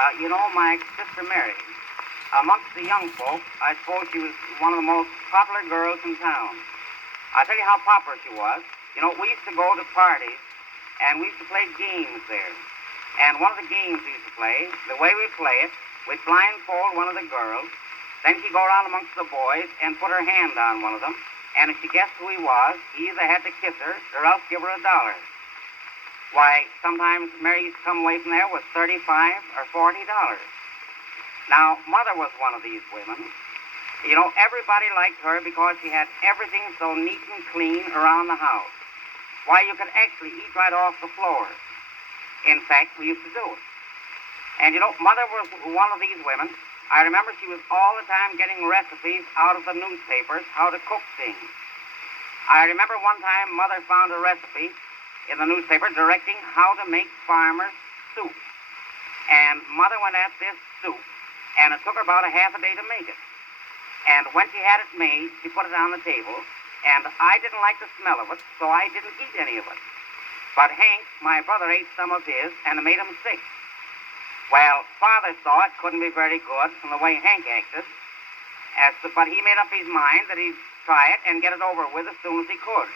My sister Mary, amongst the young folk, I suppose she was one of the most popular girls in town. I'll tell you how popular she was. We used to go to parties, and we used to play games there. And one of the games we used to play, the way we play it, we'd blindfold one of the girls, then she'd go around amongst the boys and put her hand on one of them, and if she guessed who he was, he either had to kiss her or else give her $1. Why, sometimes Mary used to come away from there with $35 or $40. Now, Mother was one of these women. Everybody liked her because she had everything so neat and clean around the house. Why, you could actually eat right off the floor. In fact, we used to do it. And Mother was one of these women. I remember she was all the time getting recipes out of the newspapers, how to cook things. I remember one time Mother found a recipe in the newspaper directing how to make farmer's soup. And Mother went at this soup, and it took her about a half a day to make it. And when she had it made, she put it on the table, and I didn't like the smell of it, so I didn't eat any of it. But Hank, my brother, ate some of his, and it made him sick. Well, Father saw it couldn't be very good from the way Hank acted, but he made up his mind that he'd try it and get it over with as soon as he could.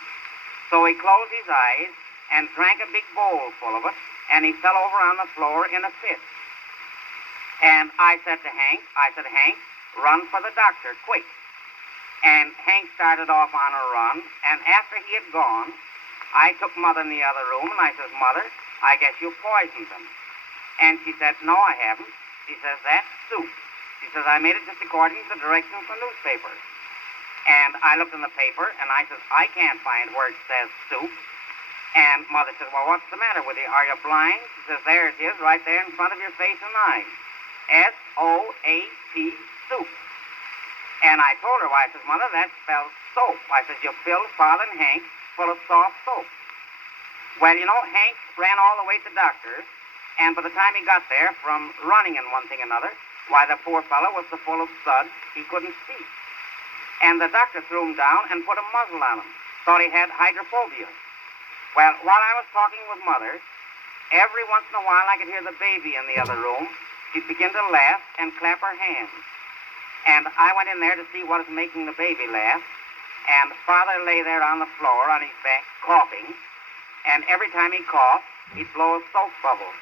So he closed his eyes and drank a big bowl full of it, and he fell over on the floor in a fit. And I said, Hank, run for the doctor, quick. And Hank started off on a run, and after he had gone, I took Mother in the other room, and I says, Mother, I guess you poisoned him. And she said, no, I haven't. She says, that's soup. She says, I made it just according to the directions of the newspaper. And I looked in the paper, and I says, I can't find where it says soup. And Mother says, well, what's the matter with you? Are you blind? She says, there it is, right there in front of your face and eyes. S-O-A-P, soup. And I told her, why, I says, Mother, that spells soap. I says, you filled Father and Hank full of soft soap. Well, Hank ran all the way to the doctor's, and by the time he got there, from running and one thing or another, why, the poor fellow was so full of suds, he couldn't speak. And the doctor threw him down and put a muzzle on him. Thought he had hydrophobia. Well, while I was talking with Mother, every once in a while I could hear the baby in the other room. She'd begin to laugh and clap her hands. And I went in there to see what was making the baby laugh. And Father lay there on the floor on his back coughing. And every time he coughed, he'd blow a soap bubble.